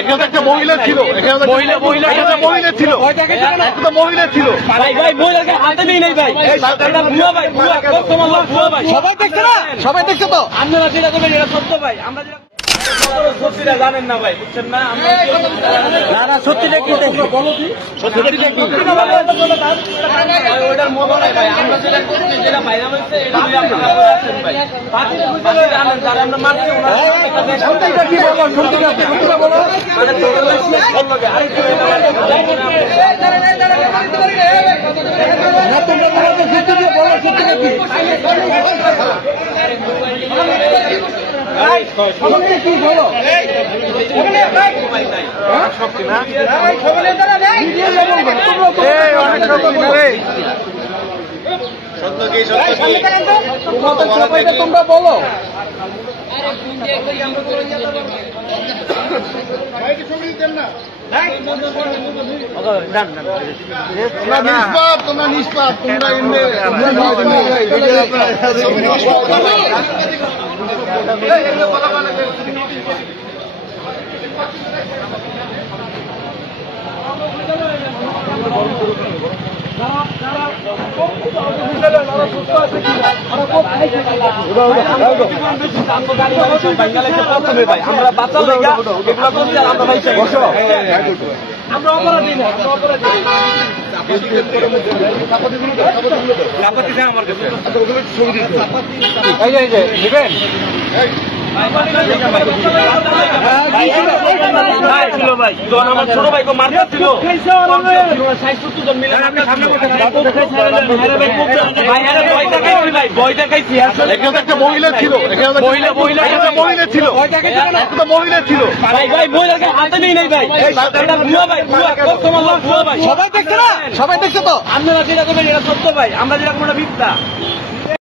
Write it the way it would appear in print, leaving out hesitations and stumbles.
এখানে একটা মহিলা ছিল, মহিলা ছিল, একটা মহিলা ছিল। সবাই দেখছে তো। আপনারা যেটা করবেন এটা সত্য ভাই, আমরা যেটা সত্যিটা জানেন না ভাই, বুঝছেন না? না সত্যিটা কি বলো, সত্যিটা কি ওইটার মতো নাই ভাই, আমরা যেটা করছি যেটা বাইরে হয়েছে এটা নিয়ে আপনারা করে আছেন ভাই। বাকিটা বুঝতে জানেন যারা আমরা মারছি সত্যিটা কি বলো, সত্যিটা বলো। মানে বললো যে আরেকটু কি বলো তোমরা বলো। তোমরা নিষ্পাপ, তোমরা আমরা বাচ্চা আমরা অপরাধী না, আমার কাছে নেবেন আমার ছোট ভাইকে মারতে ছিল এখানে একটা মহিলা ছিল, মহিলা ছিল, একটা মহিলা ছিল। সবাই দেখছে না, সবাই দেখছে তো। আপনারা যেটা করবেন এটা সত্য ভাই, আমরা যেটা কোনো মিথ্যা।